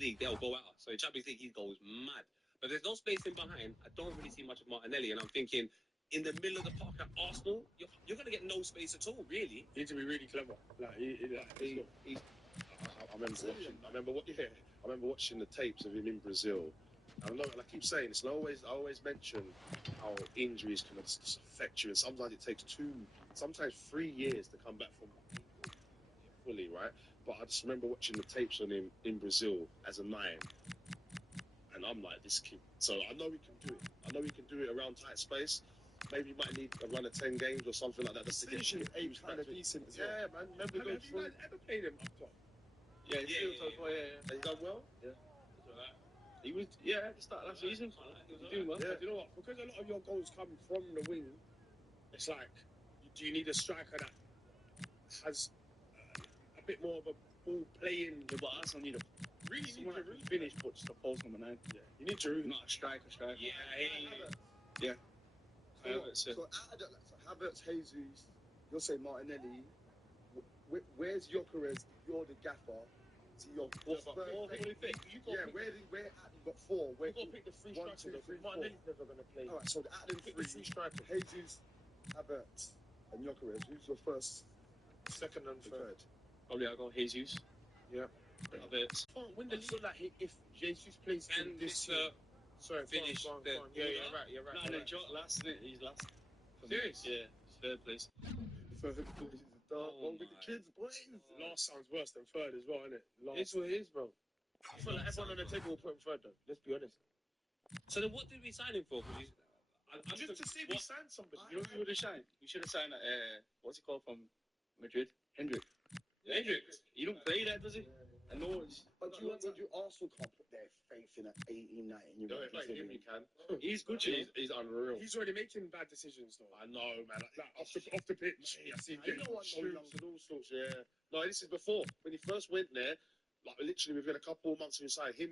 League, they'll go at us. So in Champions League, he goes mad. But there's no space in behind. I don't really see much of Martinelli, and I'm thinking in the middle of the park at Arsenal, you're going to get no space at all, really. You need to be really clever. I remember watching the tapes of him in Brazil. And I keep saying this, and I always mention how injuries can affect you, and sometimes it takes 3 years to come back from fully, right? But I just remember watching the tapes on him in Brazil as a 9, and I'm like, this kid. So I know he can do it. I know he can do it around tight space. Maybe he might need a run of 10 games or something like that. Just to get his age kind of decent as well. Yeah, man. Remember have you guys ever played him up top? Yeah. Has he done well? Yeah. He was, at the start of last season. He was doing well. Yeah. You know what? Because a lot of your goals come from the wing, it's like, do you need a striker that has a bit more of a ball playing? Yeah, but Arsenal need really finish, but just a false number 9. Yeah. You need Giroud. Not a striker. Yeah. So Havertz, Jesus, you'll say Martinelli. Where's Gyökeres? You're the gaffer. So you're Where you got 4. Where you got to pick the 3 strikers. Martinelli's never going to play. All right, so the Atlan 3 strikers. Jesus, Havertz, and Gyökeres. Who's your first, second, and third? Probably I'll go Jesus. Yeah. Havertz. When the league like if Jesus plays in this sorry, finish. You're right. No, and then last, isn't it? He's last. Serious? Yeah, he's third place. third place is the dark one with the kids, boys. Last sounds worse than third as well, isn't it? It's what it is, bro. I feel like everyone on the table will put him third, though. Let's be honest. So then what did we sign him for? Just to see if we signed somebody. You know who would have signed? We should have signed, what's he called from Madrid? Hendrick. Hendrick? He don't play that, does he? I know. But you Arsenal can't put their faith in at 18, 19. You can. He's good, He's unreal. He's already making bad decisions, though. I know, man. Like off the pitch. I see You don't want no shoots and all sorts. Yeah. No, this is before when he first went there. Like literally within a couple of months of inside him.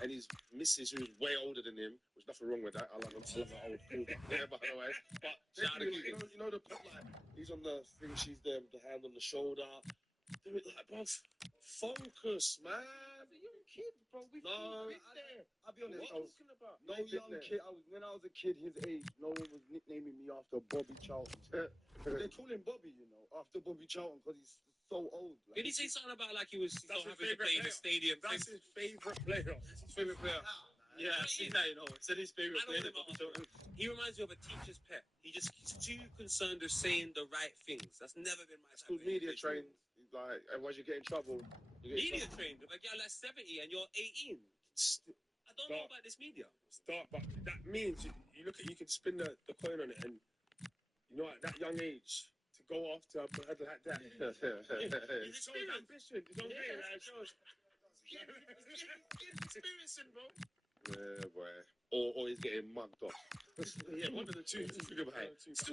And his missus, who's way older than him, there's nothing wrong with that. I love an old cool there, by the way. But you know the like he's on the thing, she's there with the hand on the shoulder. Do it like, bro, focus, man. You're a kid, bro. I'll be honest. When I was a kid his age, no one was nicknaming me after Bobby Charlton. They call him Bobby, after Bobby Charlton because he's so old. Did he say something about like he was so happy to play in the stadium? That's his favourite player. Yeah, I've seen that, It's his favourite player. He reminds me of a teacher's pet. He's too concerned with saying the right things. That's never been my type. It's called media trained. Like, otherwise you get in trouble. Media trained? If I get like 70 and you're 18. I don't know about this media. But that means you can spin the coin on it, and at that young age to go after a bird like that. He's ambition. He's on game. He's experiencing, bro. Yeah, boy. Or he's getting mugged off. Yeah, one of the two. Still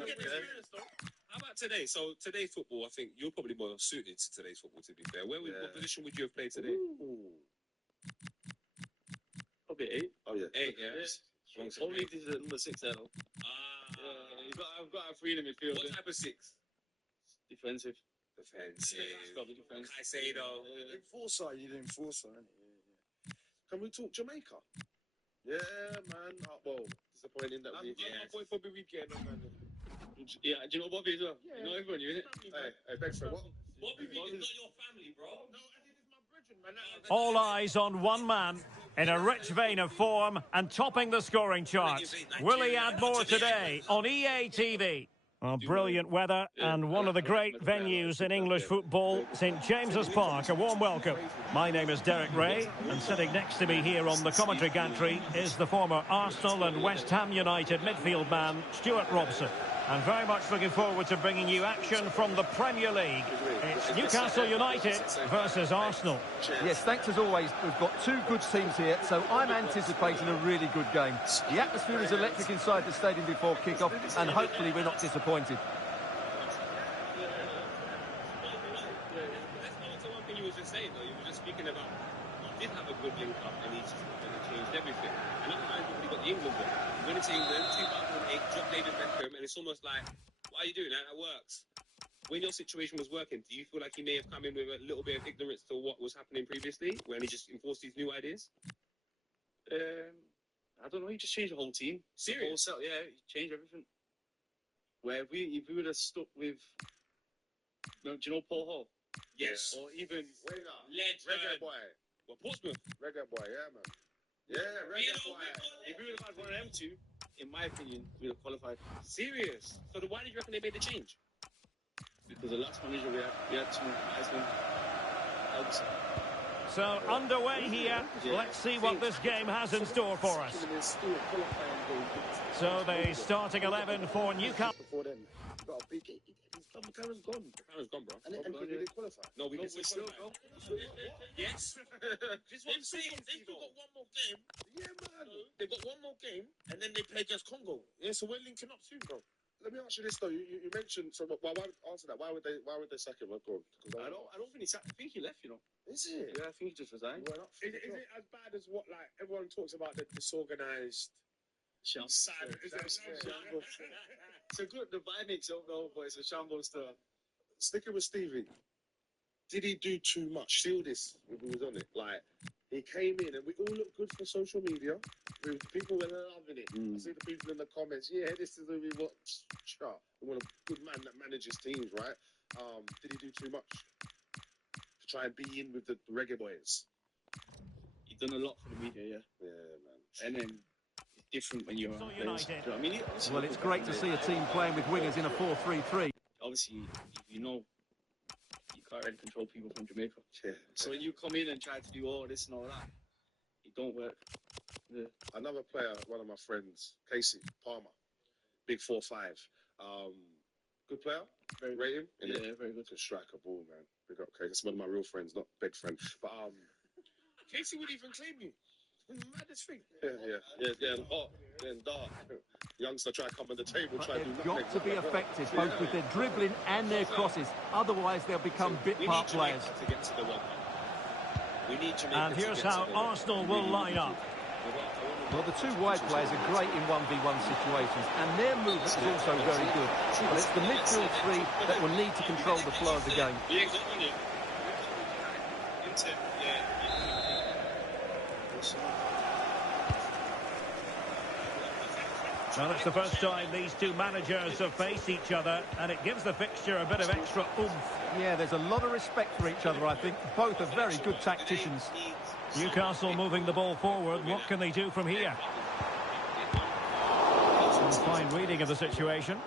getting experience, though. How about today? So today's football, I think you're probably more suited to today's football, to be fair. What position would you have played today? Probably 8. Oh, yeah. 8, yeah. Only this is number 6 there, though. I've got a freedom in midfield. What type of 6? Defensive. Probably defensive. Caicedo. Enforcer, you didn't enforcer, innit? Can we talk Jamaica? Yeah, man. Well, disappointing that we... My boy Bobby Weekend, man. Yeah, do you know Bobby as well? Yeah. You know everyone, you innit? Hey, thanks for what? Bobby Weekend's not your family, bro. No, I think it's my brethren, man. All eyes on one man in a rich vein of form and topping the scoring charts. Will he add more today on EA TV? Well, brilliant weather and one of the great venues in English football, St James's Park. A warm welcome. My name is Derek Ray, and sitting next to me here on the commentary gantry is the former Arsenal and West Ham United midfield man, Stuart Robson. And very much looking forward to bringing you action from the Premier League. It's Newcastle United versus Arsenal. Yes, thanks as always. We've got two good teams here, so I'm anticipating a really good game. The atmosphere is electric inside the stadium before kick-off, and hopefully we're not disappointed. That's not one thing you were just saying, though. You were just speaking about he did have a good link-up, and he changed everything. And that reminds me when he got the England goal. When it's England, 2008, dropped David Beckham, and it's almost like, why are you doing that? That works. When your situation was working, do you feel like he may have come in with a little bit of ignorance to what was happening previously, when he just enforced these new ideas? I don't know. He just changed the whole team. Serious? The whole set, yeah, he changed everything. Where if we would have stuck with, do you know Paul Hall? Yes. Or even Reggae boy. Well, Portsmouth. Reggae boy, yeah, man. Yeah, reggae boy. if we would have had one of them two, in my opinion, we'd have qualified. Serious? So why did you reckon they made the change? Because the last manager we had two Iceland. So underway here. Let's see what this game has in store for us. So the starting 11 for Newcastle. Before then, got a big. McLaren's gone. McLaren's gone, bro. And we didn't qualify. No, we didn't still qualify. go. Yes. This is what I'm saying. They've still got one more game. Yeah, man. They've got one more game, and then they play against Congo. Yeah, so we're linking up soon, bro. Let me ask you this though. You mentioned why answer that? Why would they sack him? Go on. I don't think he sacked. I think he left. You know. Is it? Yeah, I think he just resigned. Is it as bad as what like everyone talks about the disorganized? Shambles. Is that shambles? It's a good. The vibe makes up though, but it's a shambles to. Sticking with Stevie, did he do too much? Steal this if he was on it. Like, he came in and we all look good for social media. People were loving it. I see the people in the comments, yeah, this is who we want. We want a good man that manages teams, right? Did he do too much? To try and be in with the reggae boys? He done a lot for the media, yeah. Yeah, man. And then it's different when you're on players. Do you know what I mean? Well, it's great to see a team playing with wingers in a 4-3-3. Obviously, you know, you can't really control people from Jamaica. Yeah. So when you come in and try to do all this and all that, it don't work. Yeah. Another player, one of my friends, Casey Palmer, big 4'5". Good player. Very Rate him. Yeah, very good. Good striker ball, man. Big up Casey. That's one of my real friends, not big friend. But Casey would even claim you. Maddest thing. Yeah, hot, then dark. Youngster try to come on the table, try to do They've nothing. got to be effective, both with their dribbling and their crosses. Otherwise, they'll become bit-part players. To get to the World Cup. We need Jamaica And here's how Arsenal will line up. Well, the two wide players are great in 1v1 situations, and their movement is also very good. But it's the midfield three that will need to control the flow of the game. Well, it's the first time these two managers have faced each other, and it gives the fixture a bit of extra oomph. Yeah, there's a lot of respect for each other, I think. Both are very good tacticians. Newcastle moving the ball forward. What can they do from here? Fine reading of the situation.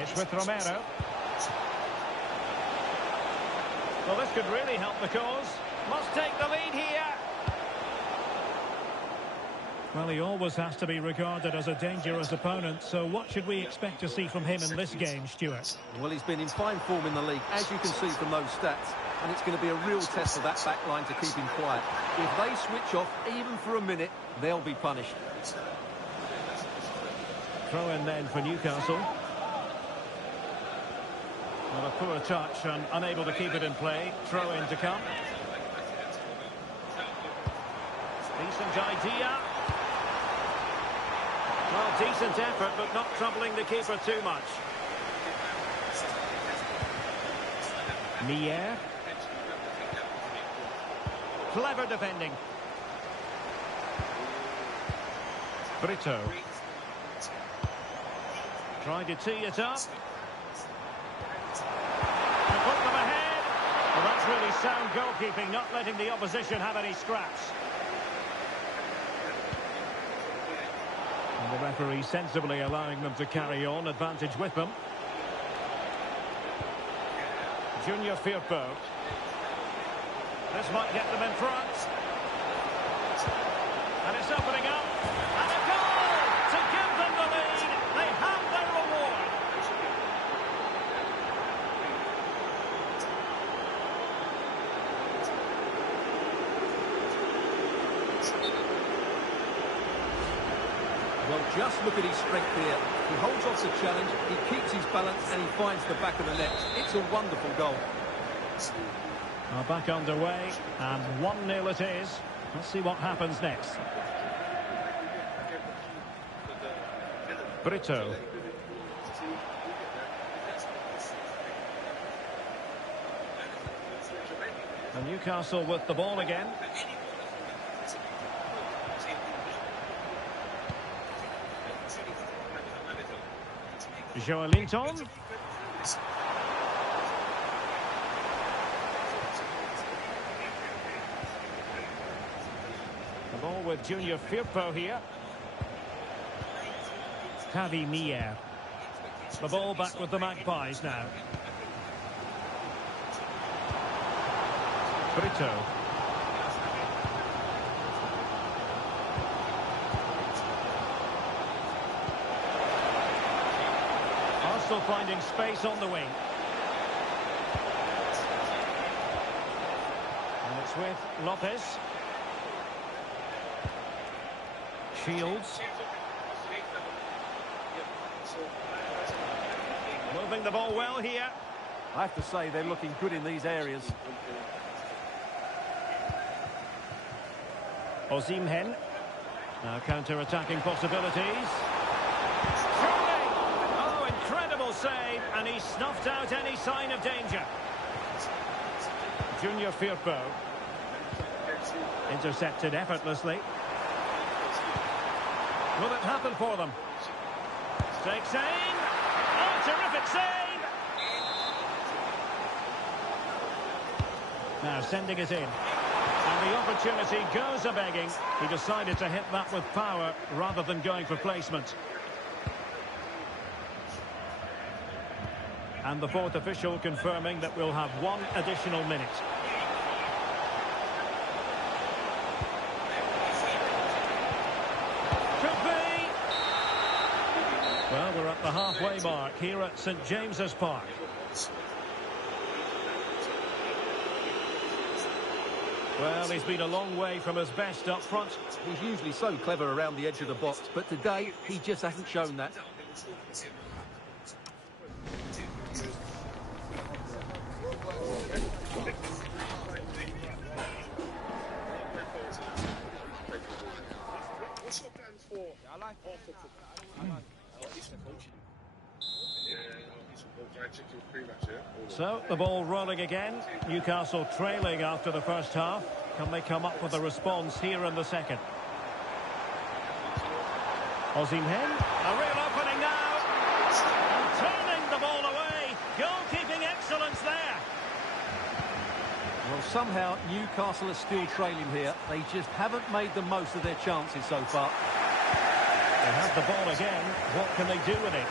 It's with Romero. Well, this could really help the cause. Must take the lead here. Well, he always has to be regarded as a dangerous opponent, so what should we expect to see from him in this game, Stuart? Well, he's been in fine form in the league, as you can see from those stats, and it's going to be a real test for that back line to keep him quiet. If they switch off, even for a minute, they'll be punished. Throw in then for Newcastle. Well, a poor touch and unable to keep it in play. Throw in to come. Decent idea. Well, decent effort, but not troubling the keeper too much. Mier. Clever defending. Brito. Trying to tee it up. And put them ahead. Well, that's really sound goalkeeping, not letting the opposition have any scraps. And the referee sensibly allowing them to carry on, advantage with them. Junior Firpo. This might get them in front. And it's opening up. And a goal to give them the lead. They have their reward. Well, just look at his strength here. He holds off the challenge, he keeps his balance, and he finds the back of the net. It's a wonderful goal. Are back underway, and 1-0 it is. Let's see what happens next. Brito. And Newcastle with the ball again. Joelinton. The ball with Junior Firpo here. Javi Mier. The ball back with the Magpies now. Brito. Arsenal finding space on the wing. And it's with Lopez. Shields. Moving the ball well here. I have to say they're looking good in these areas. Osimhen. Now counter-attacking possibilities. Oh, incredible save, and he snuffed out any sign of danger. Junior Firpo. Intercepted effortlessly. Will it happen for them? Takes aim. Oh, terrific save! Now sending it in. And the opportunity goes a-begging. He decided to hit that with power rather than going for placement. And the fourth official confirming that we'll have one additional minute. Could be. Well, we're at the halfway mark here at St James's Park. Well, he's been a long way from his best up front. He's usually so clever around the edge of the box, but today he just hasn't shown that. What's your plan for after So, the ball rolling again. Newcastle trailing after the first half. Can they come up with a response here in the second? Osimhen. A real opening now. And turning the ball away. Goalkeeping excellence there. Well, somehow Newcastle are still trailing here. They just haven't made the most of their chances so far. They have the ball again. What can they do with it?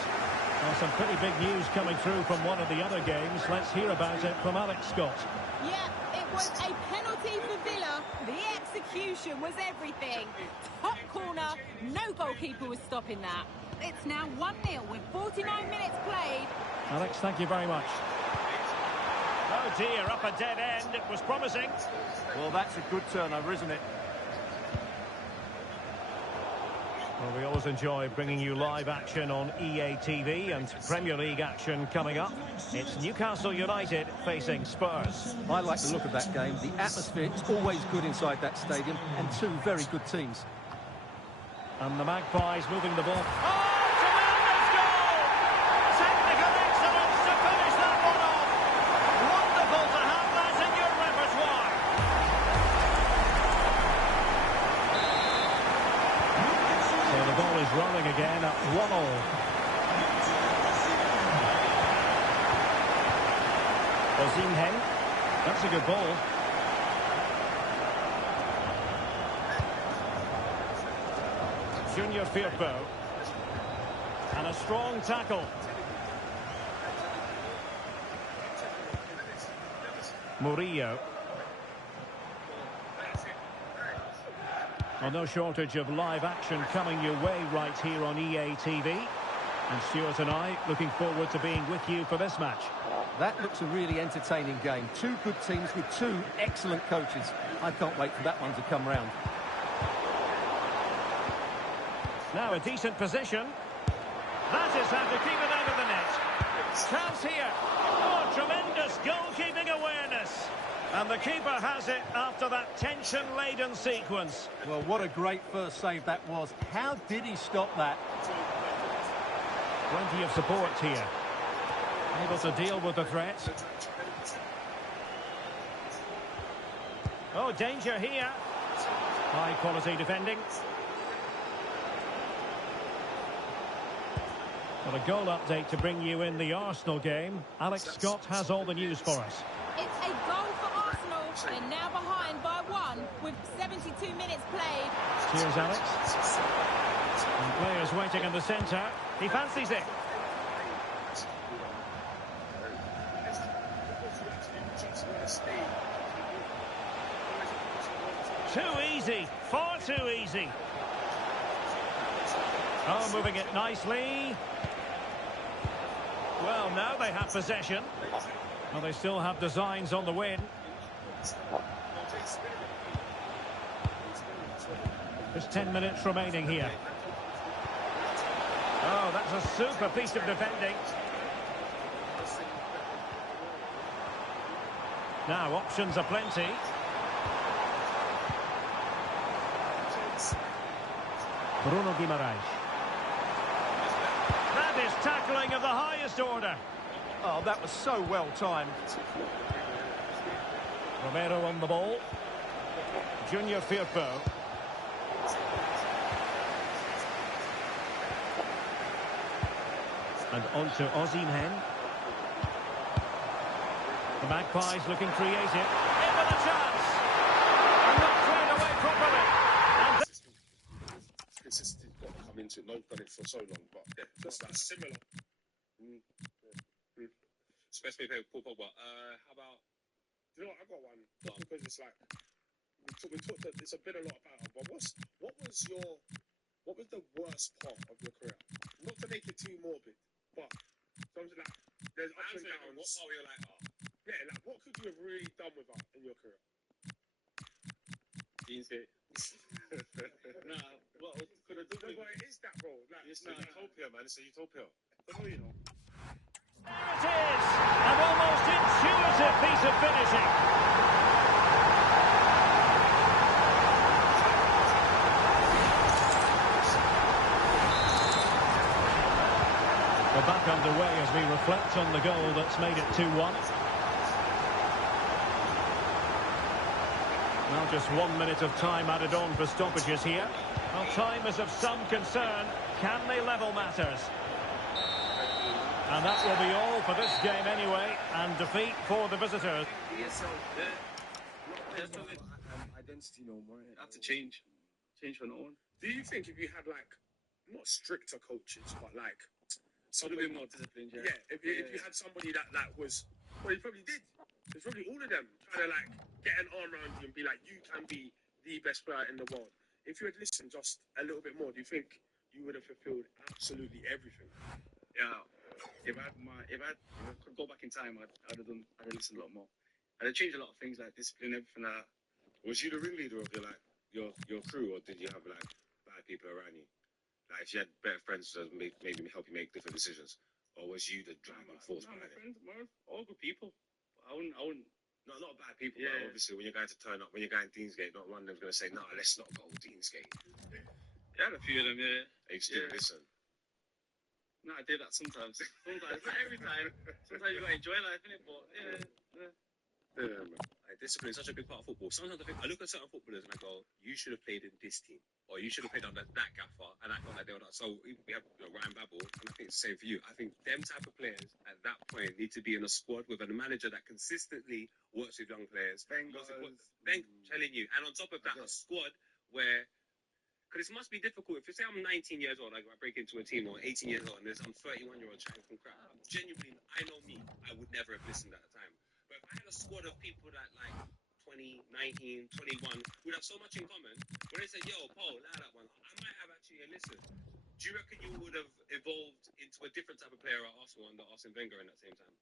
Well, some pretty big news coming through from one of the other games. Let's hear about it from Alex Scott. Yeah, it was a penalty for Villa. The execution was everything. Top corner, no goalkeeper was stopping that. It's now 1-0 with 49 minutes played. Alex, thank you very much. Oh dear, up a dead end. It was promising. Well, that's a good turnover, isn't it? Well, we always enjoy bringing you live action on EA TV and Premier League action coming up. It's Newcastle United facing Spurs. I like the look of that game. The atmosphere is always good inside that stadium, and two very good teams. And the Magpies moving the ball. Oh, tremendous goal! Technical excellence to finish that one off. Wonderful to have that in your repertoire. So the ball is rolling again at 1-1. Osimhen. That's a good ball. Junior Firpo. And a strong tackle. Murillo. Well, no shortage of live action coming your way right here on EA TV. And Stuart and I looking forward to being with you for this match. That looks a really entertaining game. Two good teams with two excellent coaches. I can't wait for that one to come round. Now a decent position. That is how to keep it out of the net. Chance here. Oh, tremendous goalkeeping awareness. And the keeper has it after that tension-laden sequence. Well, what a great first save that was. How did he stop that? Plenty of support here. Able to deal with the threat. Oh, danger here. High-quality defending. Well, a goal update to bring you in the Arsenal game. Alex Scott has all the news for us. It's a goal for Arsenal. They're now behind by 1 with 72 minutes played. Cheers, Alex. And players waiting in the centre. He fancies it. Too easy. Far too easy. Oh, moving it nicely. Well, now they have possession. Well, they still have designs on the win. There's 10 minutes remaining here. Oh, that's a super piece of defending. Now, options are plenty. Bruno Guimaraes. That is tackling of the highest order. Oh, that was so well timed. Romero on the ball. Junior Firpo. And on to Osimhen. The Magpies looking creative. In with a chance. And not cleared away properly. And Consistency's got to come into it. No one's done it for so long, but yeah, Just like similar. Especially if Paul Pogba. How about? Do you know what? I got one. Just because it's like we talked. It's a bit a lot about it. But what was the worst part of your career? Not to make it too morbid, but something like there's ups and downs. What part were you like? Oh, Yeah, like what could you have really done without in your career? Deansgate. Nah, what could I do? No, but it is that, bro. Like, it's a utopia, man. It's a utopia. I don't know, you know. there it is. An almost intuitive piece of finishing. We're back underway as we reflect on the goal that's made it 2-1. Now just 1 minute of time added on for stoppages here. Well, time is of some concern. Can they level matters? And that will be all for this game anyway. And defeat for the visitors. Identity no more. Have to change for no one. do you think if you had like not stricter coaches, but like A little bit more disciplined, yeah. if you had somebody that was, well, you probably did. There's probably all of them trying to like get an arm around you and be like, you can be the best player in the world. If you had listened just a little bit more, do you think you would have fulfilled absolutely everything? Yeah. If I could go back in time, I'd have listened a lot more. I'd have changed a lot of things like discipline, everything like that. Was you the ringleader of your crew, or did you have like bad people around you? Like if you had better friends that maybe help you make different decisions, or was you the driving force No, behind it? my friends, all good people. I wouldn't. Not bad people, Yeah. but obviously when you're going to turn up, when you're going Deansgate, not one of them's going to say, no, let's not go Deansgate. Yeah, a few of them, yeah. They just didn't Yeah. listen. No, I did that sometimes. Sometimes, not every time. Sometimes you gotta enjoy life, innit? But yeah. Yeah, man. Like, discipline is such a big part of football. Sometimes I look at certain footballers and I go, you should have played in this team, or you should have played under that gaffer, and I thought that they were not. So we have Ryan Babel, and I think it's the same for you. I think them type of players at that point need to be in a squad with a manager that consistently works with young players. Bengals. Telling you, and on top of that, a squad where Because it must be difficult. If you say I'm 19 years old, like I break into a team, or 18 years old, and there's some 31-year-old chatting from crap. Genuinely, I know me. I would never have listened at the time. But if I had a squad of people that like 20, 19, 21, would have so much in common, when they said, yo, Paul, allow that one, I might have actually listened. Do you reckon you would have evolved into a different type of player at Arsenal under Arsene Wenger in that same time?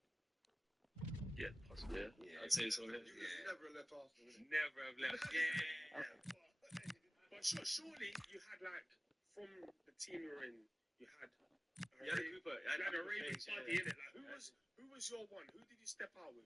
Yeah, possibly. Yeah. I'd say so. Yeah. Never left Arsenal. Never have left. Yeah. But surely you had like from the team you were in, you had Yeah, Cooper. you had a raving party in it. Like who was your one? Who did you step out with?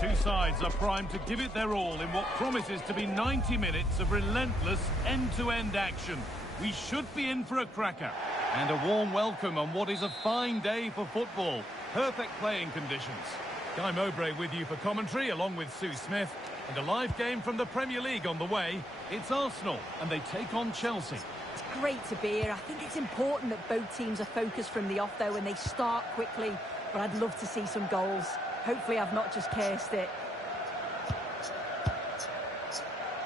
Two sides are primed to give it their all in what promises to be 90 minutes of relentless end-to-end action. We should be in for a cracker. And a warm welcome on what is a fine day for football. Perfect playing conditions. Guy Mowbray with you for commentary, along with Sue Smith. And a live game from the Premier League on the way. It's Arsenal, and they take on Chelsea. It's great to be here. I think it's important that both teams are focused from the off, though, and they start quickly. But I'd love to see some goals. Hopefully I've not just cursed it.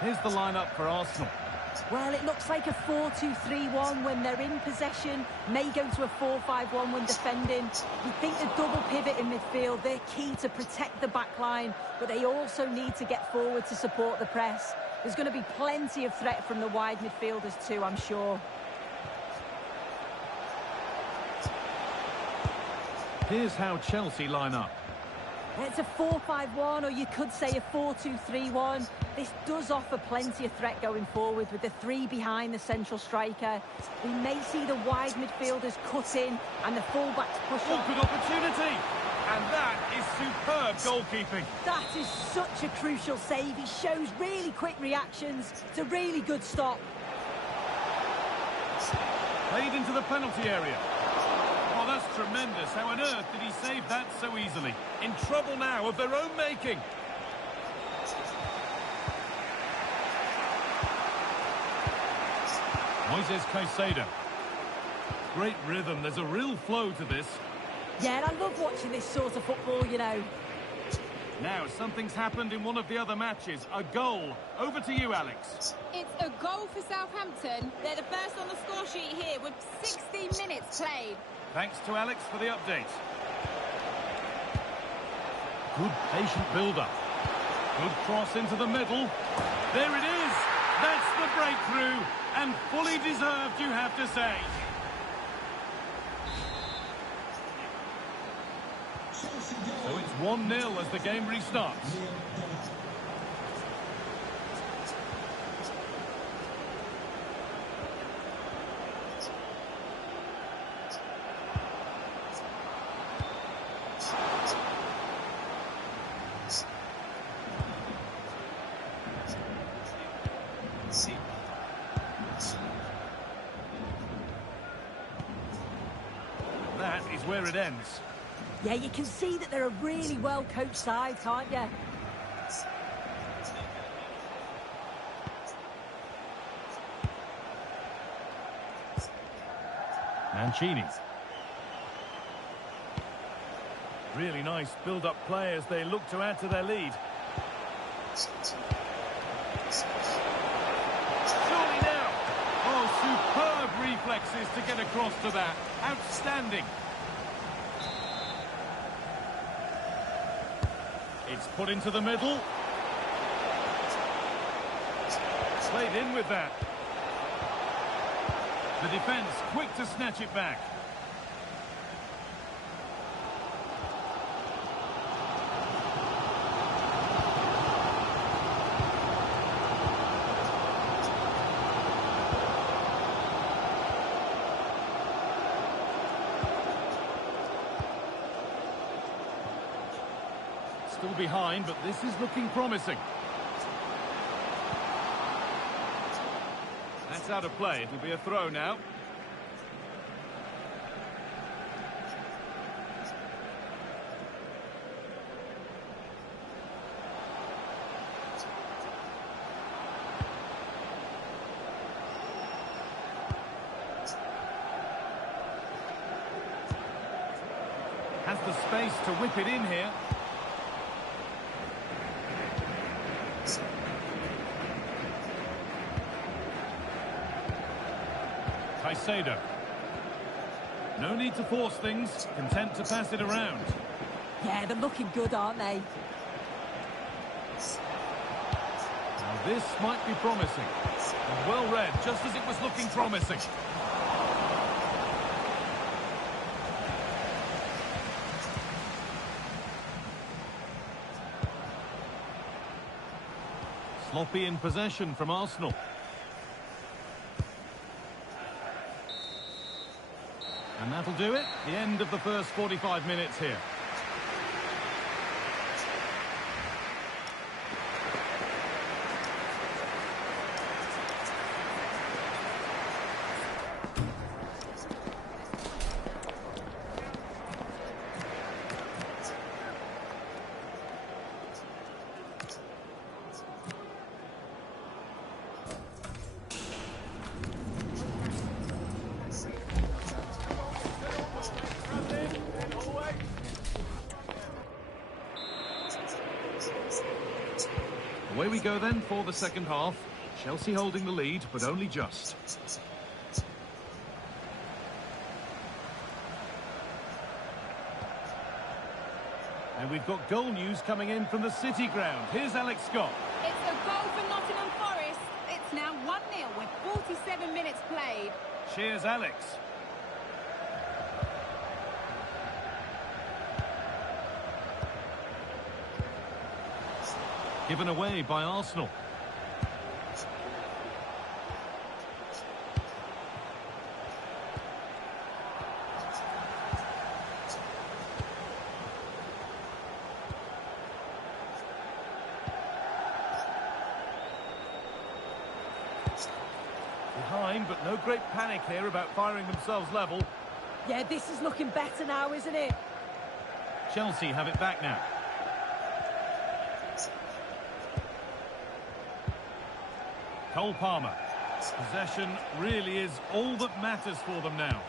Here's the lineup for Arsenal. Well, it looks like a 4-2-3-1 when they're in possession. May go to a 4-5-1 when defending. We think the double pivot in midfield, they're key to protect the back line, but they also need to get forward to support the press. There's going to be plenty of threat from the wide midfielders too, I'm sure. Here's how Chelsea line up. It's a 4-5-1, or you could say a 4-2-3-1. This does offer plenty of threat going forward with the three behind the central striker. We may see the wide midfielders cut in and the fullbacks push on. Good opportunity! And that is superb goalkeeping. That is such a crucial save. He shows really quick reactions. It's a really good stop. Played into the penalty area. Oh, that's tremendous. How on earth did he save that so easily? In trouble now of their own making. Moises Caicedo. Great rhythm. There's a real flow to this. Yeah, and I love watching this sort of football, you know. Now, something's happened in one of the other matches. A goal. Over to you, Alex. It's a goal for Southampton. They're the first on the score sheet here with 60 minutes played. Thanks to Alex for the update. Good patient build-up. Good cross into the middle. There it is. That's the breakthrough. And fully deserved, you have to say. So it's 1-0 as the game restarts. That is where it ends. Yeah, you can see that they're a really well-coached side, can't you? Mancini. Really nice build-up play as they look to add to their lead. Surely now. Oh, superb reflexes to get across to that. Outstanding. It's put into the middle. Played in with that. The defence quick to snatch it back. Still behind, but this is looking promising. That's out of play. It'll be a throw now. Has the space to whip it in here. Caicedo. No need to force things, content to pass it around. Yeah, they're looking good, aren't they? Now this might be promising. And well read, just as it was looking promising. Sloppy in possession from Arsenal. And that'll do it. The end of the first 45 minutes here. Away we go then for the second half. Chelsea holding the lead, but only just. And we've got goal news coming in from the City ground. Here's Alex Scott. It's a goal for Nottingham Forest. It's now 1-0 with 47 minutes played. Cheers, Alex. Given away by Arsenal. Behind, but no great panic here about firing themselves level. Yeah, this is looking better now, isn't it? Chelsea have it back now. Cole Palmer. Possession really is all that matters for them now.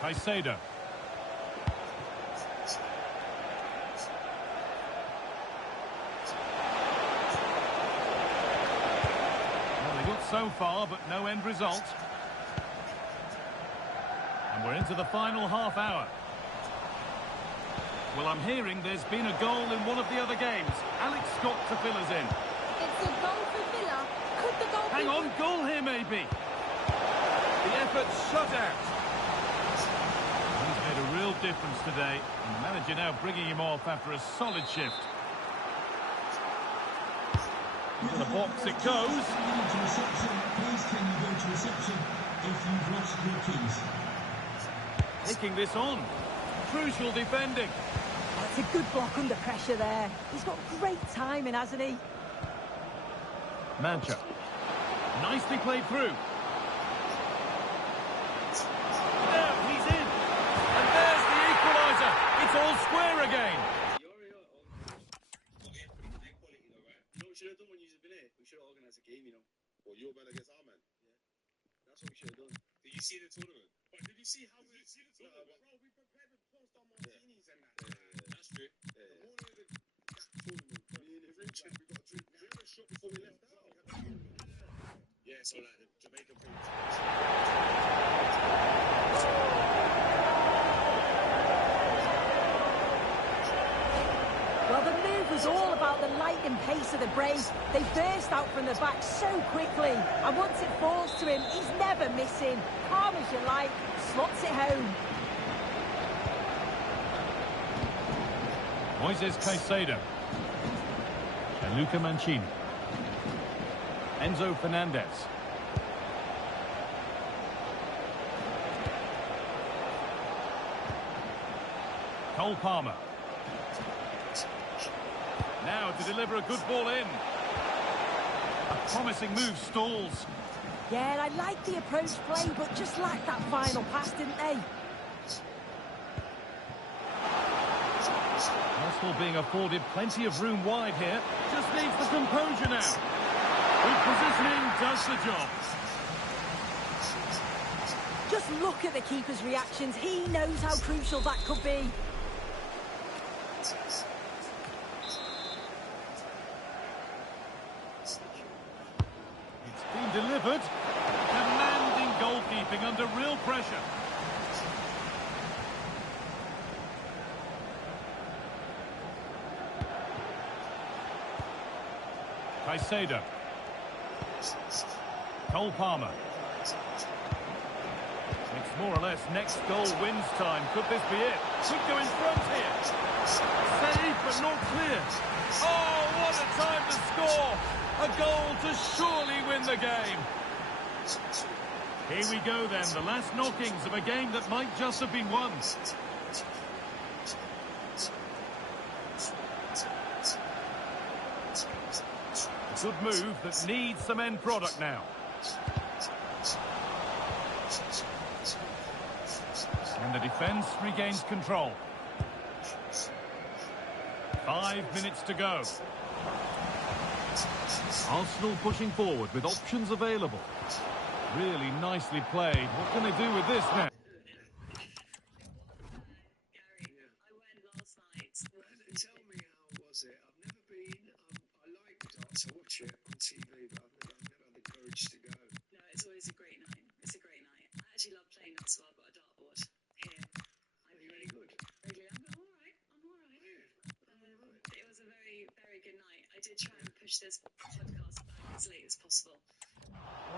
Caicedo. Well, they got so far, but no end result. And we're into the final half hour. Well, I'm hearing there's been a goal in one of the other games. Alex Scott to fill us in. It's a goal for Villa. Could the goal Hang on, goal here maybe. The effort's shut out. He's made a real difference today. And the manager now bringing him off after a solid shift. Into the box it goes. Please can you go to reception if you've lost your keys? Taking this on. Crucial defending. That's a good block under pressure there. He's got great timing, hasn't he? Mancha. Nicely played through. Now he's in. And there's the equaliser. It's all square again. We should have done when you've been here. We should have organised a game, you know. Well, your man against our man. Yeah. That's what we should have done. Did you see the tournament? But did you see how we see the tournament? Bro, we prepared with post-on martinis and that. That's true. The morning of that tournament, me and Richard, we got a drink. We had a shot before we left out. Yeah, so like the Jamaican thing. Well, the move was all about the lightning pace of the break. They burst out from the back so quickly. And once it falls to him, he's never missing. Calm as you like, slots it home. Moises Caicedo. Gianluca Mancini. Enzo Fernandez. Cole Palmer. Now to deliver a good ball in. A promising move stalls. Yeah, I like the approach play, but just lacked that final pass, didn't they? Arsenal being afforded plenty of room wide here. Just needs the composure now. Good positioning does the job. Just look at the keeper's reactions. He knows how crucial that could be. It's been delivered. Commanding goalkeeping under real pressure. Caicedo. Cole Palmer. It's more or less next goal wins time. Could this be it? Could go in front here. Save, but not clear. Oh, what a time to score! A goal to surely win the game. Here we go then, the last knockings of a game that might just have been won. A good move that needs some end product now. And the defence regains control. 5 minutes to go. Arsenal pushing forward with options available. Really nicely played. What can they do with this now? Gary, I went last night. Tell me, how was it? I've never been. I like darts. I watch it on TV, but I've never had the courage to go. No, it's always a great night. It's a great night. I actually love playing darts, so I've got a dartboard here. Are you really good? Really, I'm all right. It was a very, very good night. I did try and push this podcast back as late as possible.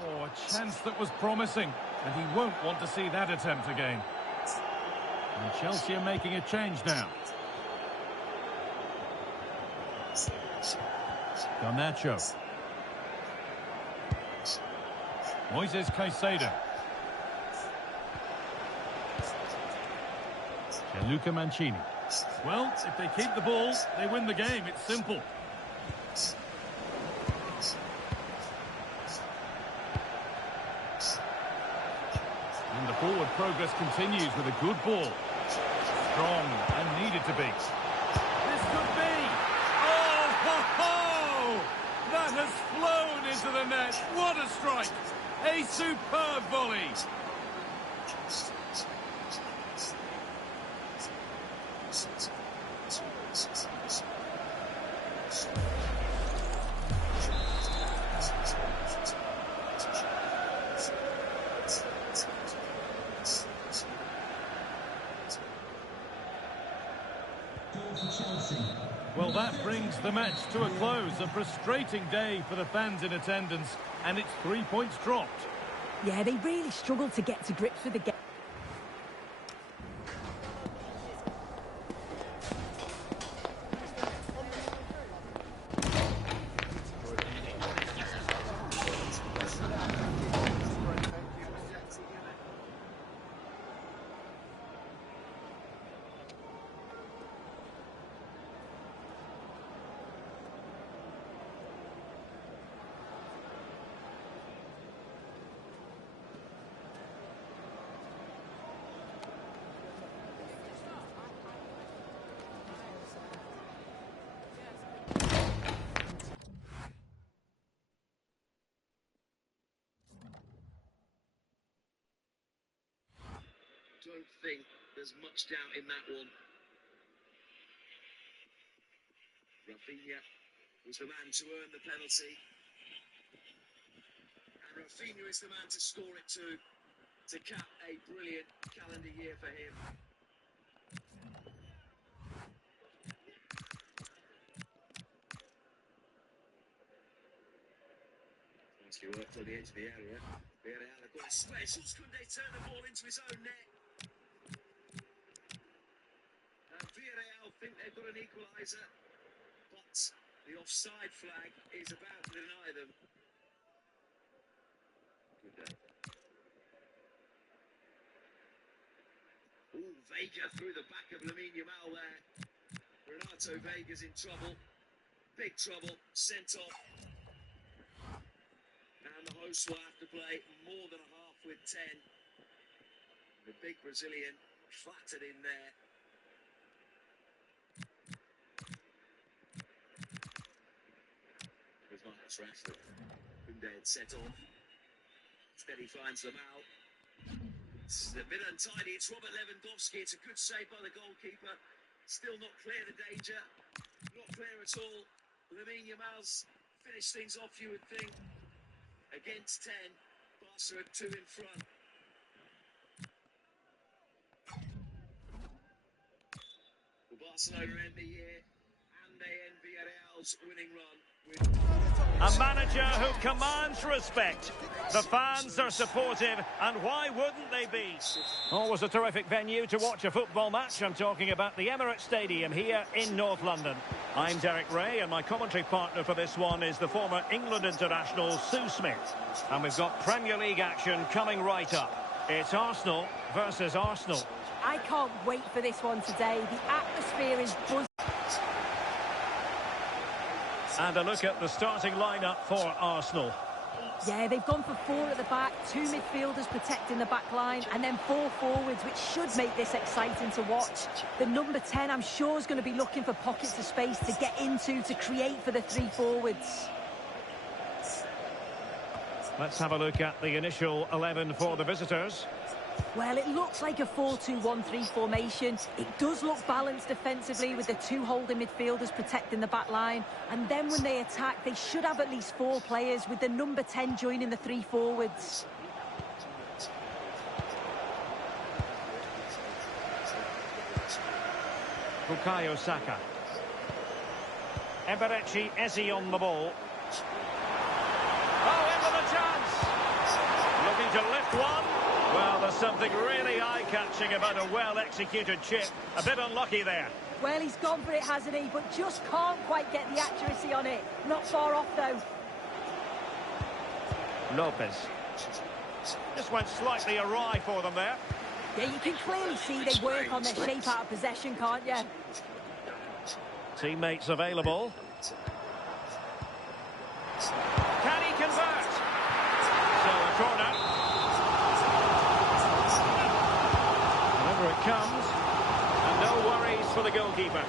Oh, a chance that was promising, and he won't want to see that attempt again. And Chelsea are making a change now. Garnacho. Moises Caicedo. Gianluca Mancini. Well, if they keep the ball, they win the game. It's simple. And the forward progress continues with a good ball. Strong and needed to be. This could be. Oh, ho, ho! That has flown into the net. What a strike. A superb volley. Well, that brings the match to a close. A frustrating day for the fans in attendance, and it's 3 points dropped. Yeah, they really struggled to get to grips with the game. Don't think there's much doubt in that one. Rafinha was the man to earn the penalty. And Rafinha is the man to score it to cap a brilliant calendar year for him. Nicely worked on the edge of the area. Villarreal have got a specials. Could they turn the ball into his own net? Villarreal think they've got an equaliser, but the offside flag is about to deny them. Good day. Ooh, Vega through the back of Lamine Yamal there. Renato Vega's in trouble. Big trouble. Sent off. And the hosts will have to play more than a half with 10. The big Brazilian flattered in there. With Marcus Rashford. Koundé had set off. Instead he finds them out. It's a bit untidy. It's Robert Lewandowski. It's a good save by the goalkeeper. Still not clear the danger. Not clear at all. Lamine Yamal's finished things off, you would think. Against 10. Barca are 2 in front. Well, Barcelona end the year and they end Villarreal's winning run. A manager who commands respect. The fans are supportive, and why wouldn't they be? Always a terrific venue to watch a football match. I'm talking about the Emirates Stadium here in North London. I'm Derek Ray, and my commentary partner for this one is the former England international Sue Smith. And we've got Premier League action coming right up. It's Arsenal versus Arsenal. I can't wait for this one today. The atmosphere is buzzing. And a look at the starting lineup for Arsenal. Yeah, they've gone for 4 at the back, 2 midfielders protecting the back line, and then 4 forwards, which should make this exciting to watch. The number 10, I'm sure, is going to be looking for pockets of space to get into, to create for the 3 forwards. Let's have a look at the initial 11 for the visitors. Well, it looks like a 4-2-1-3 formation. It does look balanced defensively with the 2 holding midfielders protecting the back line. And then when they attack, they should have at least 4 players, with the number 10 joining the 3 forwards. Bukayo Saka. Eberechi Eze on the ball. Oh, into the chance! Looking to lift one. Well, there's something really eye-catching about a well-executed chip. A bit unlucky there. Well, he's gone for it, hasn't he? But just can't quite get the accuracy on it. Not far off, though. Lopez. Just went slightly awry for them there. Yeah, you can clearly see they work on their shape out of possession, can't you? Teammates available. Can he convert? So a corner. It comes, and no worries for the goalkeeper.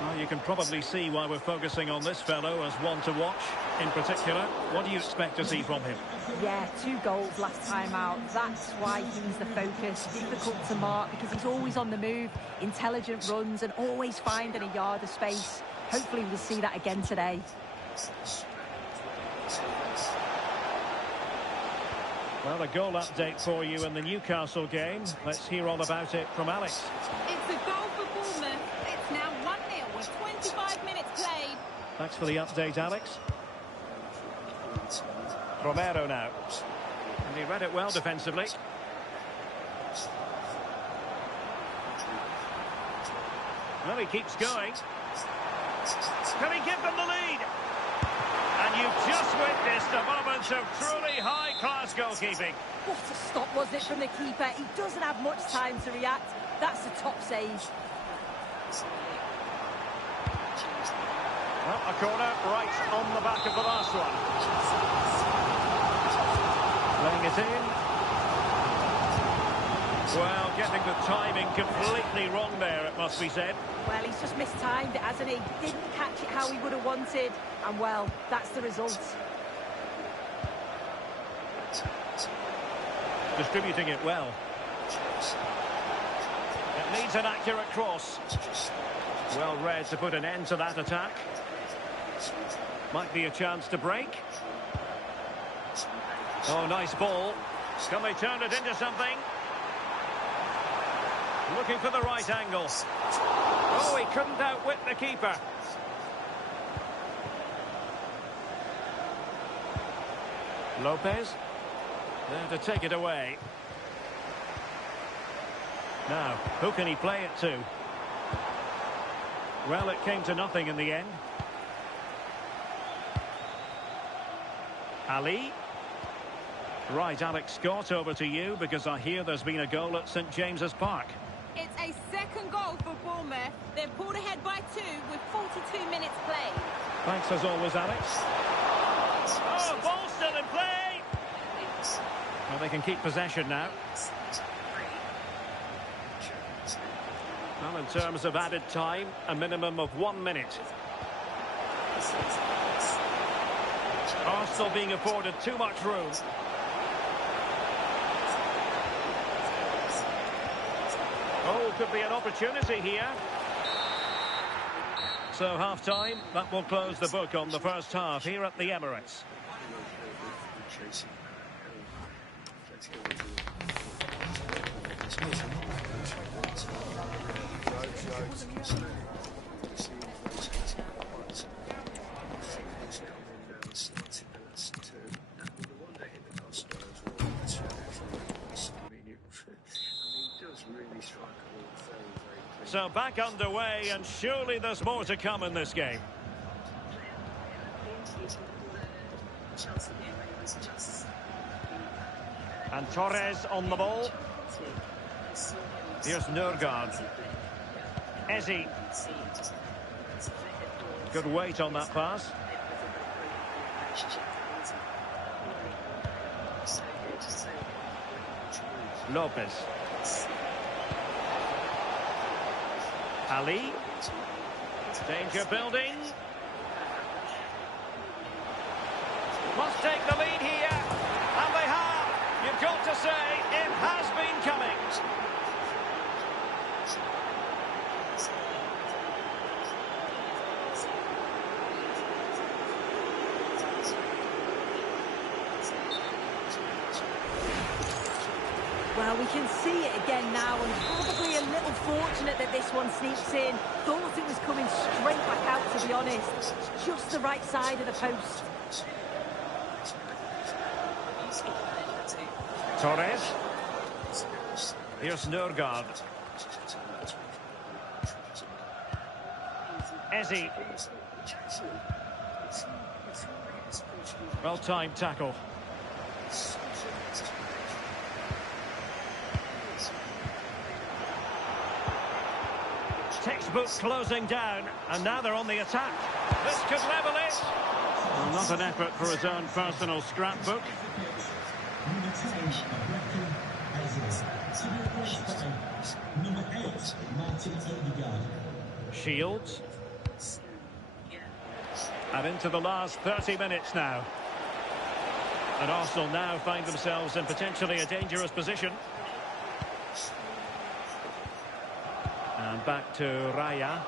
Well, you can probably see why we're focusing on this fellow as one to watch in particular. What do you expect to see from him? Yeah, 2 goals last time out. That's why he's the focus. Difficult to mark because he's always on the move, intelligent runs, and always finding a yard of space. Hopefully we'll see that again today. Well, a goal update for you in the Newcastle game. Let's hear all about it from Alex. It's a goal for Bournemouth. It's now 1-0 with 25 minutes played. Thanks for the update, Alex. Romero now. And he read it well defensively. Well, he keeps going. Can he give them the lead? And you've just witnessed a moment of truly high-class goalkeeping. What a stop was it from the keeper. He doesn't have much time to react. That's a top save. Well, a corner right on the back of the last one. Playing it in. Well, getting the timing completely wrong there, it must be said. Well, he's just mistimed it, hasn't he? Didn't catch it how he would have wanted. And, well, that's the result. Distributing it well. It needs an accurate cross. Well read to put an end to that attack. Might be a chance to break. Oh, nice ball. Can they turn it into something? Looking for the right angle. Oh, he couldn't outwit the keeper. Lopez. There to take it away. Now, who can he play it to? Well, it came to nothing in the end. Ali. Right, Alex Scott, over to you, because I hear there's been a goal at St James's Park. It's a second goal for Bournemouth. They're pulled ahead by 2 with 42 minutes played. Thanks as always, Alex. Oh, ball still in play! Well, they can keep possession now. Well, in terms of added time, a minimum of 1 minute. Arsenal being afforded too much room. Oh, could be an opportunity here. So half-time, that will close the book on the first half here at the Emirates. So back underway, and surely there's more to come in this game. And Torres on the ball. Here's Nørgaard. Eze. Good weight on that pass. Lopez. Ali. Danger building. Must take the lead here. And they have. You've got to say, it has been coming. Well, we can see it again now, and probably a little fortunate that this one sneaks in. Thought it was coming straight back out, to be honest. It's just the right side of the post. Torres. Here's Nørgaard. Eze. Well-timed tackle. Textbook closing down, and now they're on the attack. This could level it. Well, not an effort for his own personal scrapbook. Number 8, Martin Odegaard. Shields. And into the last 30 minutes now. And Arsenal now find themselves in potentially a dangerous position. And back to Raya.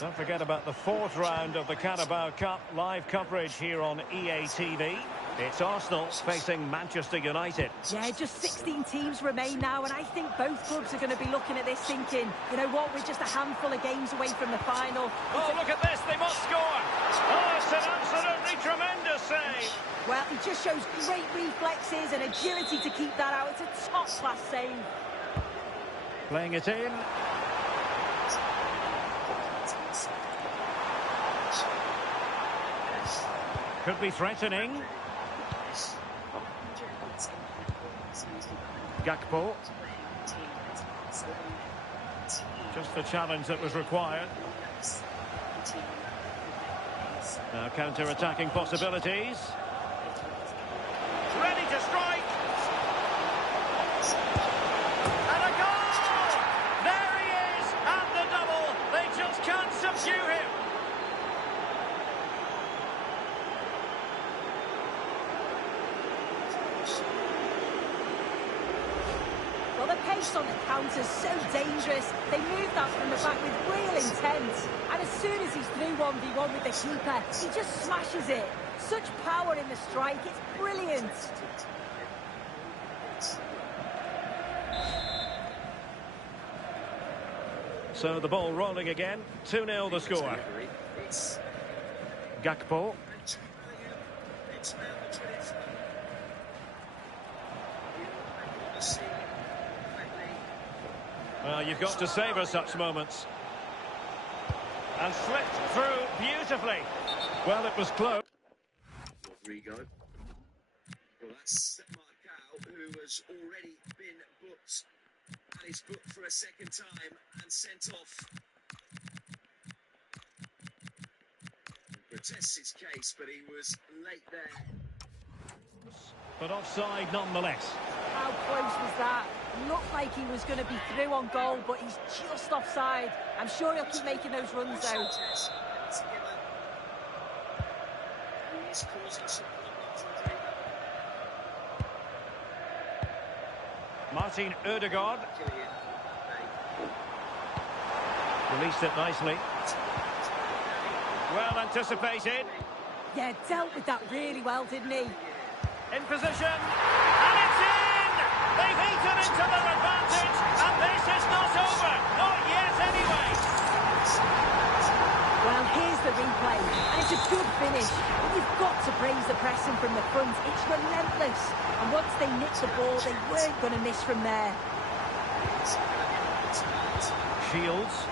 Don't forget about the fourth round of the Carabao Cup. Live coverage here on EA TV. It's Arsenal facing Manchester United. Yeah, just 16 teams remain now, and I think both clubs are going to be looking at this thinking, you know what, we're just a handful of games away from the final. Oh, look at this, they must score! Oh, it's an absolutely tremendous save! Well, he just shows great reflexes and agility to keep that out. It's a top-class save. Playing it in. Could be threatening. Gakpo. Just the challenge that was required. Now counter-attacking possibilities. Ready to strike. And a goal! There he is, and the double. They just can't subdue him. Well, the pace on the counter's so dangerous. They move that from the back with real intent. And as soon as he's through 1v1 with the keeper, he just smashes it. Such power in the strike, it's brilliant. So the ball rolling again. 2-0 the score. Gakpo. Well, you've got to savour such moments. And slipped through beautifully. Well, it was close. Rodrigo. Well, that's Marcao, who has already been booked. And he's booked for a second time and sent off. Protests his case, but he was late there. But offside nonetheless. How close was that? Looked like he was going to be through on goal, but he's just offside. I'm sure he'll keep making those runs, though. together. He's causing some problems, I think. Martin Ødegaard. Released it nicely. Well anticipated. Yeah, dealt with that really well, didn't he? In position. And it's in! They've eaten into their advantage. And this is not over. Not yet, anyway. Well, here's the replay. And it's a good finish. But you've got to praise the pressing from the front. It's relentless. And once they nicked the ball, they weren't going to miss from there. Shields.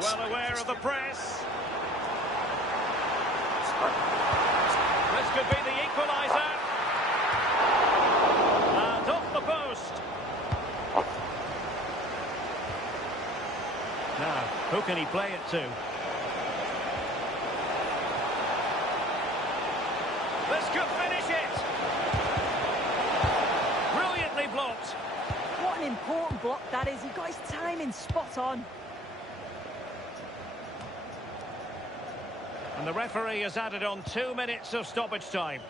Well aware of the press. This could be the equaliser. And off the post. Now, who can he play it to? This could finish it. Brilliantly blocked. What an important block that is. He got his timing spot on. And the referee has added on 2 minutes of stoppage time.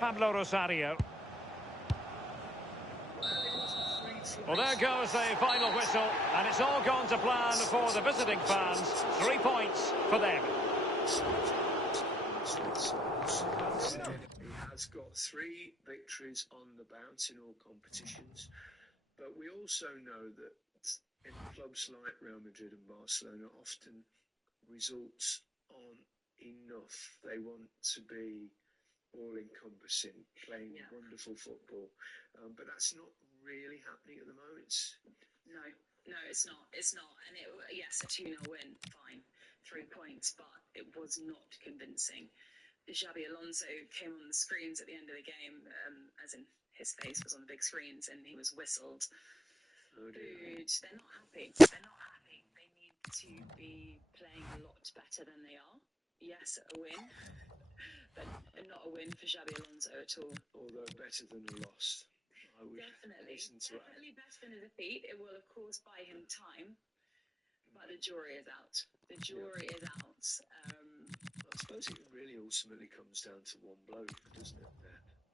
Pablo Rosario. Well, there goes the final whistle, and it's all gone to plan for the visiting fans. 3 points for them. He has got 3 victories on the bounce in all competitions, but we also know that in clubs like Real Madrid and Barcelona, often results aren't enough. They want to be all-encompassing, playing wonderful football, but that's not really happening at the moment. No, it's not. It's not. And yes, a 2-0 win, fine, 3 points, but it was not convincing. Xabi Alonso came on the screens at the end of the game, as in his face was on the big screens, and he was whistled. Booed. They're not happy. They're not happy. They need to be playing a lot better than they are. Yes, a win, but not a win for Xabi Alonso at all. Although better than a loss. I would Definitely to better than a defeat. It will, of course, buy him time, but the jury is out. The jury is out. I suppose it really ultimately comes down to one bloke, doesn't it?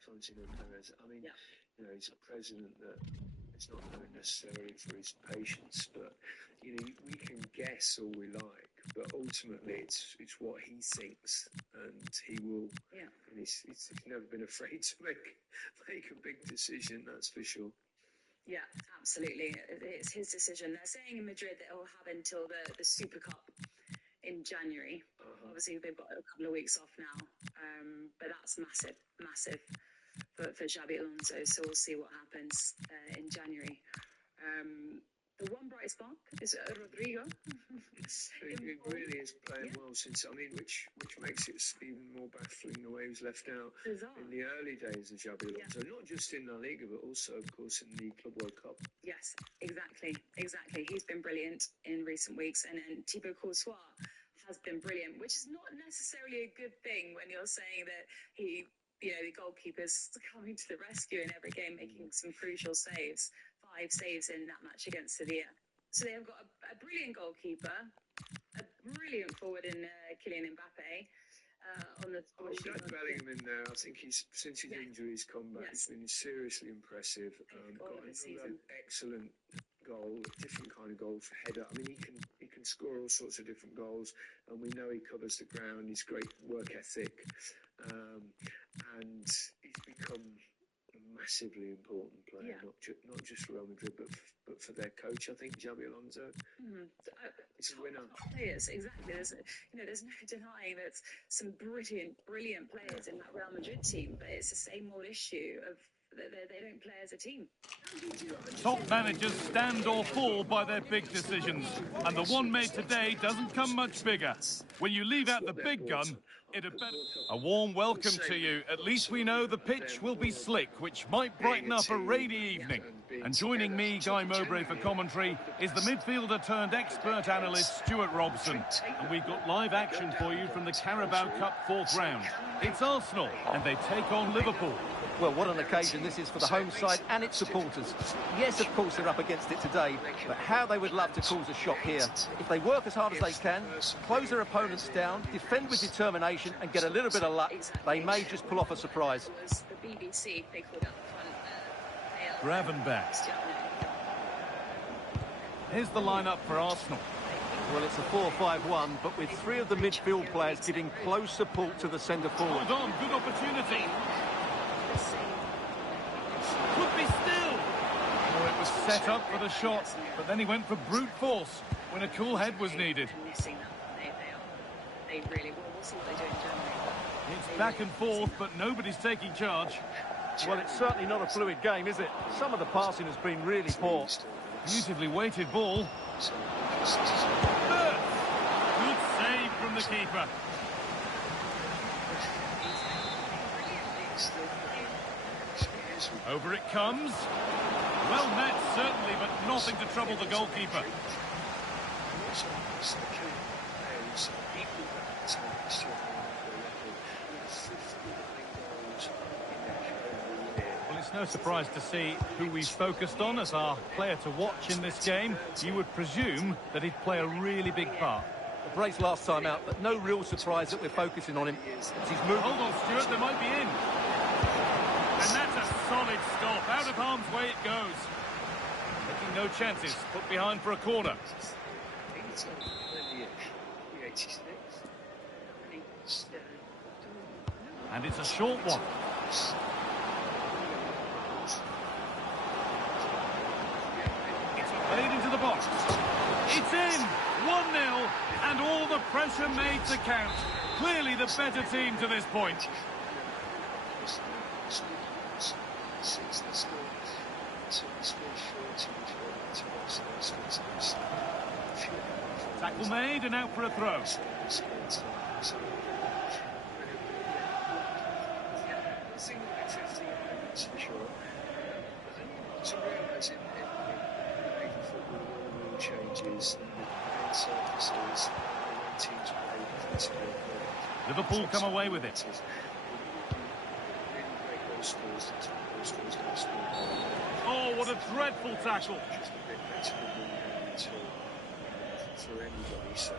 Florentino Perez. I mean, you know, he's a president that it's not known necessarily for his patience, but you know, we can guess all we like, but ultimately it's what he thinks, and he will. Yeah. And he's never been afraid to make a big decision. That's for sure. Yeah, absolutely. It's his decision. They're saying in Madrid that he'll have until the Super Cup in January. Obviously, they've got a couple of weeks off now, but that's massive for Xabi Alonso. So we'll see what happens in January. The one bright spark is Rodrigo. He really is playing well since, I mean, which makes it even more baffling the way he was left out in the early days of Xabi Alonso, not just in La Liga, but also, of course, in the Club World Cup. Yes, exactly. He's been brilliant in recent weeks, and Thibaut Courtois has been brilliant, which is not necessarily a good thing when you're saying that the goalkeeper's coming to the rescue in every game, making some crucial saves. 5 saves in that match against Sevilla. So they have got a brilliant goalkeeper, a brilliant forward in Kylian Mbappe. On the Jude Bellingham in there, I think since his injury, he's come back. He's been seriously impressive. Got another excellent goal, a different kind of goal for header. I mean, he can score all sorts of different goals, and we know he covers the ground. He's great work ethic, and he's become a massively important player, not just for Real Madrid, but for their coach. I think Xabi Alonso. It's a winner. Players, exactly. There's no denying that some brilliant players in that Real Madrid team, but it's the same old issue of they don't play as a team. Top managers stand or fall by their big decisions, and the one made today doesn't come much bigger. When you leave out the big gun, a warm welcome to you. At least we know the pitch will be slick, which might brighten up a rainy evening. And joining me, Guy Mowbray, for commentary is the midfielder turned expert analyst Stuart Robson. And we've got live action for you from the Carabao Cup 4th round. It's Arsenal, and they take on Liverpool. Well, what an occasion this is for the home side and its supporters. Yes, of course, they're up against it today, but how they would love to cause a shock here. If they work as hard as they can, close their opponents down, defend with determination and get a little bit of luck, they may just pull off a surprise. The BBC, they called out the front. Gravenberch. Here's the lineup for Arsenal. Well, it's a 4-5-1, but with 3 of the midfield players giving close support to the centre forward. Hold on, good opportunity. Could be still. Oh, it was set up for the shot, but then he went for brute force when a cool head was needed. Missing that. They really will. We'll see what they do in Germany. It's back and forth, but nobody's taking charge. Well, it's certainly not a fluid game, is it? Some of the passing has been really poor. Beautifully weighted ball. Good save from the keeper. Over it comes. Well met, certainly, but nothing to trouble the goalkeeper. Well, it's no surprise to see who we've focused on as our player to watch in this game. You would presume that he'd play a really big part. A brace last time out, but no real surprise that we're focusing on him. He's moving. Hold on, Stuart, they might be in. And that's a solid stop. Out of harm's way it goes. Taking no chances. Put behind for a corner. And it's a short one. It's played into the box. It's in. 1-0. And all the pressure made to count. Clearly the better team to this point. Tackle made and out for a throw. Liverpool come away with it. Oh, what a dreadful tackle. For anybody, so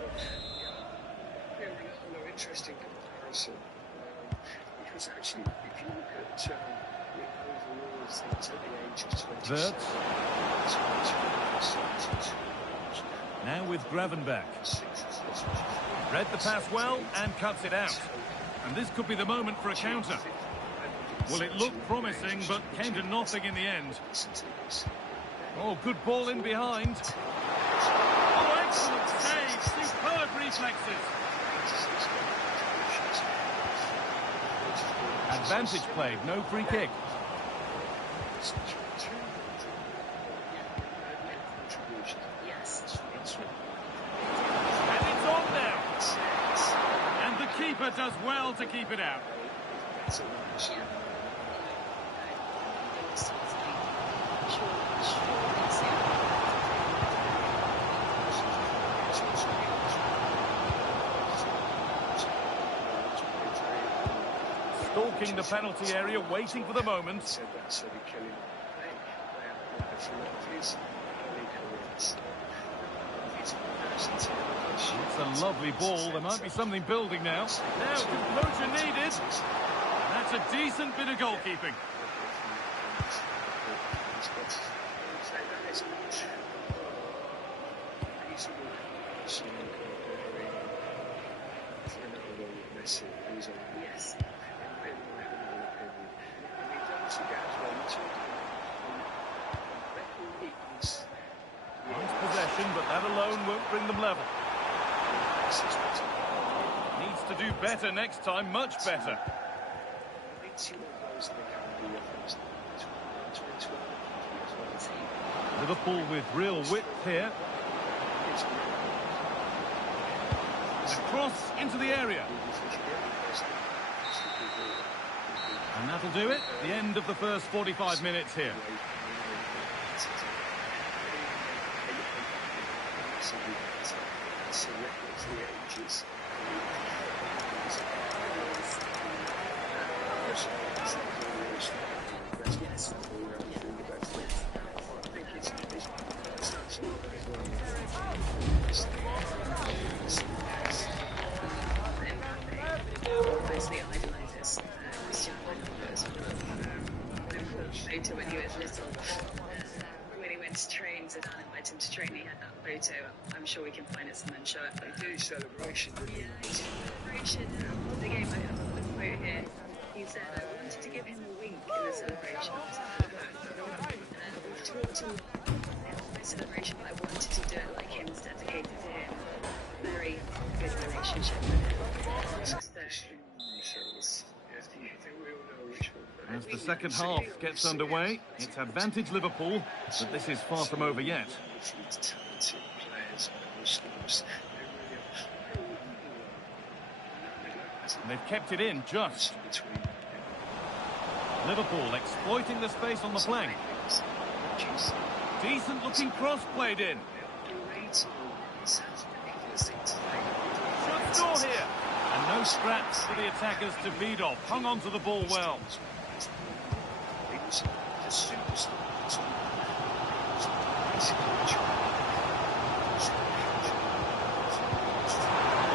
another interesting comparison because actually, if you look at the overall things at the age of 27, now with Gravenberch. Read the pass well and cuts it out. And this could be the moment for a counter. Well, it looked promising, but came to nothing in the end. Oh, good ball in behind. Oh, excellent save. Superb reflexes. Advantage played, no free kick. And it's on now. And the keeper does well to keep it out. Stalking the penalty area, waiting for the moment. It's a lovely ball. There might be something building now. Now, composure needed. That's a decent bit of goalkeeping. Yes. Nice possession, but that alone won't bring them level. Needs to do better next time, much better. Liverpool with real width here. A cross into the area. And that'll do it. The end of the first 45 minutes here. Obviously idolises Cristiano Ronaldo as well. Photo when he was little. When he went to train, Zidane invited him to train. He had that photo. I'm sure we can find it somewhere and show it. They do celebration. Yeah, celebration. The game, I have the quote here. He said, I wanted to give him a wink in the celebration. We've talked a lot in my celebration, but I wanted to do it like him. It's dedicated to him. Very good relationship with him. As the second half gets underway, it's advantage Liverpool, but this is far from over yet. And they've kept it in just. Liverpool exploiting the space on the flank. Decent looking cross played in. Shot score here. And no scraps for the attackers to feed off. Hung on to the ball well.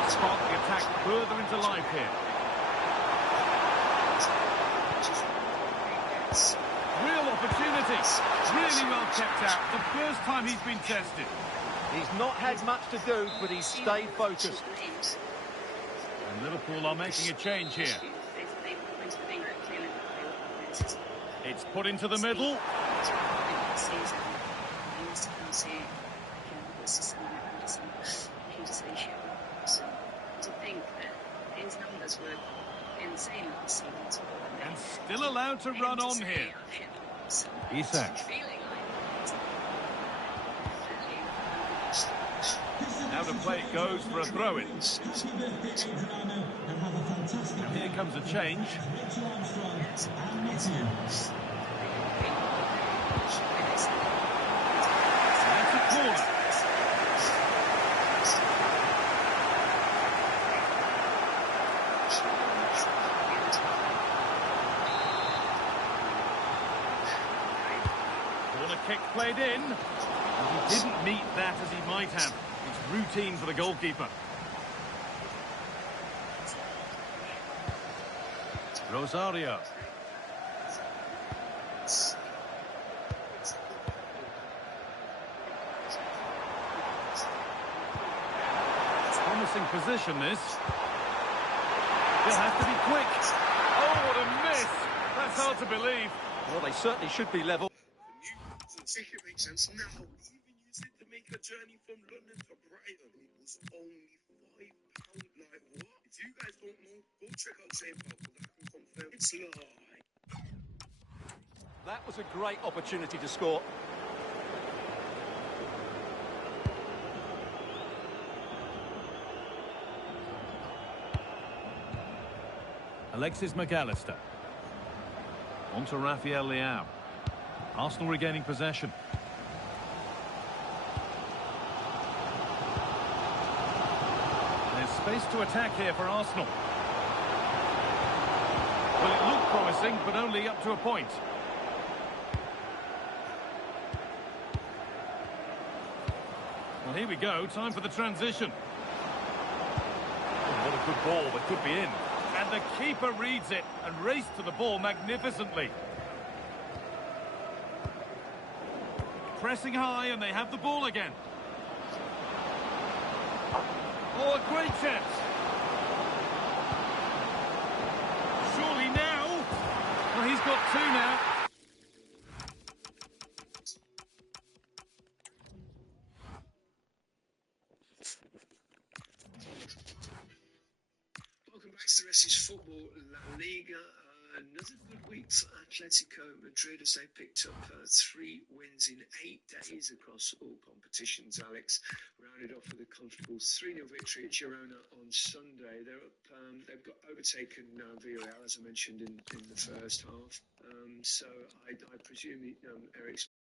Spark the attack further into life here. Real opportunity. Really well kept out. The first time he's been tested. He's not had much to do, but he's stayed focused. And Liverpool are making a change here. It's put into the middle. To think that his numbers were insane last season. And still allowed to run on here. Isak. Now the play goes for a throw-in. And here comes a change. That's a corner. Corner kick played in. And he didn't meet that as he might have. It's routine for the goalkeeper. Rosario. Promising position this. He'll have to be quick. Oh, what a miss! That's hard to believe. Well, they certainly should be level. I think it makes sense now. Even you said to make a journey from London to Brighton, it was only £5. Like what? If you guys don't know, go check out SafePal because I can confirm it's lie. That was a great opportunity to score. Alexis McAllister. On to Rafael Leao. Arsenal regaining possession. There's space to attack here for Arsenal. Well, it looked promising, but only up to a point. Well, here we go. Time for the transition. Oh, what a good ball that could be in. And the keeper reads it and raced to the ball magnificently. Pressing high, and they have the ball again. Oh, a great chance. Surely now. Well, he's got two now. Welcome back to the rest is football La Liga. Another good week for Atletico Madrid as they picked up 3 wins in 8 days across all competitions. Alex rounded off with a comfortable 3-0 victory at Girona on Sunday. They're up, they've got overtaken Villarreal, as I mentioned in the first half. So I presume Eric's